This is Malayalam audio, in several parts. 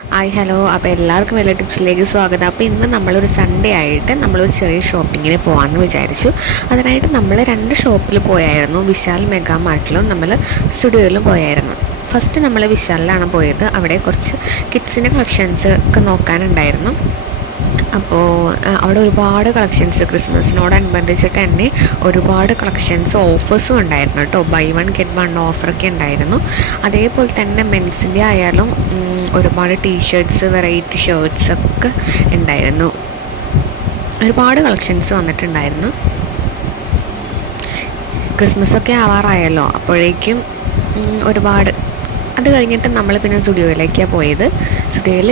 Hi hello. അപ്പോൾ എല്ലാവർക്കും വലിയ ടിപ്സിലേക്ക് സ്വാഗതം. അപ്പോൾ ഇന്ന് നമ്മളൊരു സൺഡേ ആയിട്ട് നമ്മളൊരു ചെറിയ ഷോപ്പിങ്ങിന് പോകാമെന്ന് വിചാരിച്ചു. അതിനായിട്ട് നമ്മൾ 2 ഷോപ്പിൽ പോയായിരുന്നു. വിശാൽ മെഗാ മാർട്ടിലും നമ്മൾ സ്റ്റുഡിയോയിലും പോയായിരുന്നു. ഫസ്റ്റ് നമ്മൾ വിശാലിലാണ് പോയത്. അവിടെ കുറച്ച് കിഡ്സിൻ്റെ കളക്ഷൻസ് ഒക്കെ നോക്കാനുണ്ടായിരുന്നു. അപ്പോൾ അവിടെ ഒരുപാട് കളക്ഷൻസ് ക്രിസ്മസിനോടനുബന്ധിച്ചിട്ട് തന്നെ ഒരുപാട് കളക്ഷൻസ് ഓഫേഴ്സും ഉണ്ടായിരുന്നു കേട്ടോ. ബൈ വൺ ഗെറ്റ് വൺ ഓഫറൊക്കെ ഉണ്ടായിരുന്നു. അതേപോലെ തന്നെ മെൻസിൻ്റെ ആയാലും ഒരുപാട് ടീഷർട്ട്സ്, വെറൈറ്റി ഷർട്ട്സ് ഒക്കെ ഉണ്ടായിരുന്നു. ഒരുപാട് കളക്ഷൻസ് വന്നിട്ടുണ്ടായിരുന്നു. ക്രിസ്മസൊക്കെ ആവാറായല്ലോ, അപ്പോഴേക്കും ഒരുപാട്. അത് കഴിഞ്ഞിട്ട് നമ്മൾ പിന്നെ സ്റ്റുഡിയോയിലേക്കാണ് പോയത്. സ്റ്റുഡിയോയിൽ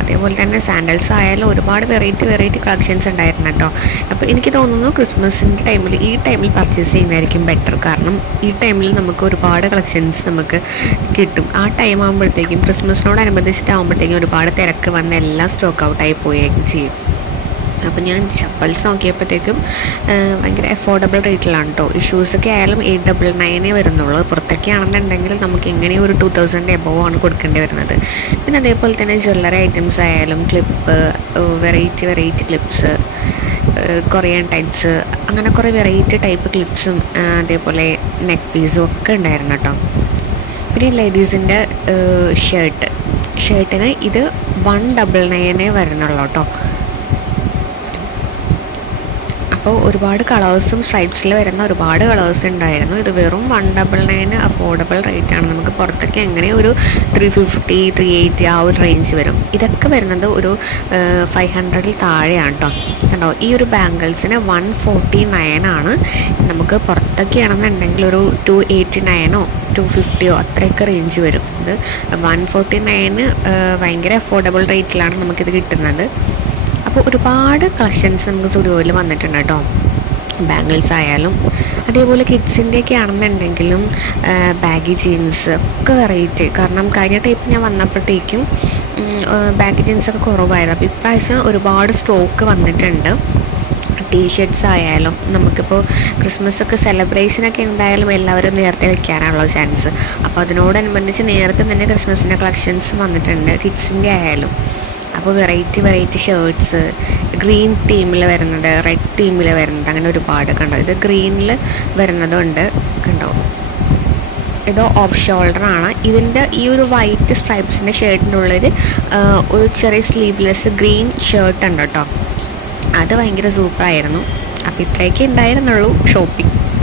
അതേപോലെ തന്നെ സാൻഡൽസ് ആയാലും ഒരുപാട് വെറൈറ്റി കളക്ഷൻസ് ഉണ്ടായിരുന്നു കേട്ടോ. അപ്പോൾ എനിക്ക് തോന്നുന്നു ക്രിസ്മസിൻ്റെ ടൈമിൽ ഈ ടൈമിൽ പർച്ചേസ് ചെയ്യുന്നതായിരിക്കും ബെറ്റർ. കാരണം ഈ ടൈമിൽ നമുക്ക് ഒരുപാട് കളക്ഷൻസ് നമുക്ക് കിട്ടും. ആ ടൈം ആകുമ്പോഴത്തേക്കും ക്രിസ്മസിനോടനുബന്ധിച്ചിട്ടാകുമ്പോഴത്തേക്കും ഒരുപാട് തിരക്ക് വന്ന് എല്ലാം സ്റ്റോക്ക് ഔട്ടായി പോവുകയും ചെയ്യും. അപ്പോൾ ഞാൻ ചപ്പൽസ് നോക്കിയപ്പോഴത്തേക്കും ഭയങ്കര അഫോർഡബിൾ റേറ്റിലാണ് കേട്ടോ. ഈ ഷൂസൊക്കെ ആയാലും 899 വരുന്നുള്ളൂ. പുറത്തൊക്കെ ആണെന്നുണ്ടെങ്കിൽ നമുക്ക് എങ്ങനെയും ഒരു 2000 എബോവ് ആണ് കൊടുക്കേണ്ടി വരുന്നത്. പിന്നെ അതേപോലെ തന്നെ ജ്വല്ലറി ഐറ്റംസ് ആയാലും clip, variety clips, Korean types, അങ്ങനെ കുറേ വെറൈറ്റി ടൈപ്പ് ക്ലിപ്സും അതേപോലെ നെക്ക് പീസും ഒക്കെ ഉണ്ടായിരുന്നു കേട്ടോ. പിന്നെ ലേഡീസിൻ്റെ ഷർട്ടിന് ഇത് 199 വരുന്നുള്ളൂ കേട്ടോ. അപ്പോൾ ഒരുപാട് കളേഴ്സും സ്ട്രൈപ്സിൽ വരുന്ന ഒരുപാട് കളേഴ്സ് ഉണ്ടായിരുന്നു. ഇത് വെറും 199 അഫോർഡബിൾ റേറ്റാണ്. നമുക്ക് പുറത്തൊക്കെ എങ്ങനെ ഒരു 350, 380 ആ ഒരു റേഞ്ച് വരും. ഇതൊക്കെ വരുന്നത് ഒരു 500 താഴെയാണ് കേട്ടോ. കണ്ടോ, ഈ ഒരു ബാംഗിൾസിന് 149 ആണ്. നമുക്ക് പുറത്തൊക്കെ ആണെന്നുണ്ടെങ്കിൽ ഒരു 289 250 അത്രയൊക്കെ റേഞ്ച് വരും. ഇത് 149 ഭയങ്കര അഫോർഡബിൾ റേറ്റിലാണ് നമുക്കിത് കിട്ടുന്നത്. അപ്പോൾ ഒരുപാട് കളക്ഷൻസ് നമുക്ക് സ്റ്റുഡിയോയിൽ വന്നിട്ടുണ്ട് കേട്ടോ. ബാംഗിൾസ് ആയാലും അതേപോലെ കിഡ്സിൻ്റെയൊക്കെ ആണെന്നുണ്ടെങ്കിലും ബാഗി ജീൻസ് ഒക്കെ വെറൈറ്റി. കാരണം കഴിഞ്ഞ ടൈപ്പ് ഞാൻ വന്നപ്പോഴത്തേക്കും ബാഗി ജീൻസൊക്കെ കുറവായിരുന്നു. അപ്പോൾ ഇപ്രാവശ്യം ഒരുപാട് സ്റ്റോക്ക് വന്നിട്ടുണ്ട്. ടീഷർട്ട്സ് ആയാലും നമുക്കിപ്പോൾ ക്രിസ്മസൊക്കെ സെലിബ്രേഷനൊക്കെ എന്തായാലും എല്ലാവരും നേരത്തെ വെക്കാനാണുള്ള ചാൻസ്. അപ്പോൾ അതിനോടനുബന്ധിച്ച് നേരത്തെ തന്നെ ക്രിസ്മസിൻ്റെ കളക്ഷൻസ് വന്നിട്ടുണ്ട്, കിഡ്സിൻ്റെ ആയാലും. അപ്പോൾ വെറൈറ്റി ഷർട്ട്സ്, ഗ്രീൻ തീമിൽ വരുന്നത്, റെഡ് തീമിൽ വരുന്നത്, അങ്ങനെ ഒരുപാട് കണ്ടോ. ഇത് ഗ്രീനിൽ വരുന്നതുണ്ട് കണ്ടോ. ഇത് ഓഫ് ഷോൾഡറാണ്. ഇതിൻ്റെ ഈ ഒരു വൈറ്റ് സ്ട്രൈപ്സിൻ്റെ ഷർട്ടിൻ്റെ ഉള്ളിൽ ഒരു ചെറിയ സ്ലീവ്ലെസ് ഗ്രീൻ ഷർട്ട് ഉണ്ട് കേട്ടോ. അത് ഭയങ്കര സൂപ്പറായിരുന്നു. അപ്പോൾ ഇത്രയൊക്കെ ഉണ്ടായിരുന്നുള്ളൂ ഷോപ്പിംഗ്.